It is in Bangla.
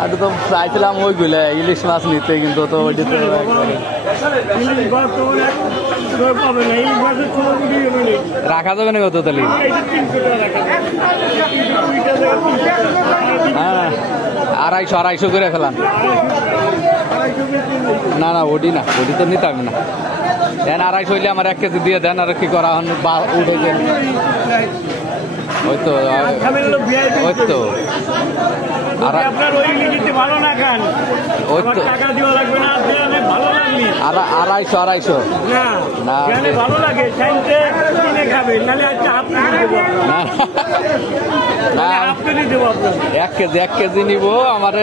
আর তো চাইছিলাম ওইগুলো ইলিশ মাছ নিতে, কিন্তু তো ওইটা তো রাখা যাবে না কত তাহলে? হ্যাঁ, 250 করে ফেলান। না না, ওটি না, ওটি তো নিতে হবে না। দেন 250 হইলে আমার 1 কেজি দিয়ে দেন। আর কি করা উঠে দেন। ওই তো ওই তো আর ভালো না খান, ওই তো টাকা দেওয়া লাগবে না, ভালো লাগবে। 250 না ভালো লাগে কিনে খাবেন, নাহলে আচ্ছা আপনি 1 কেজি নিবো আমার।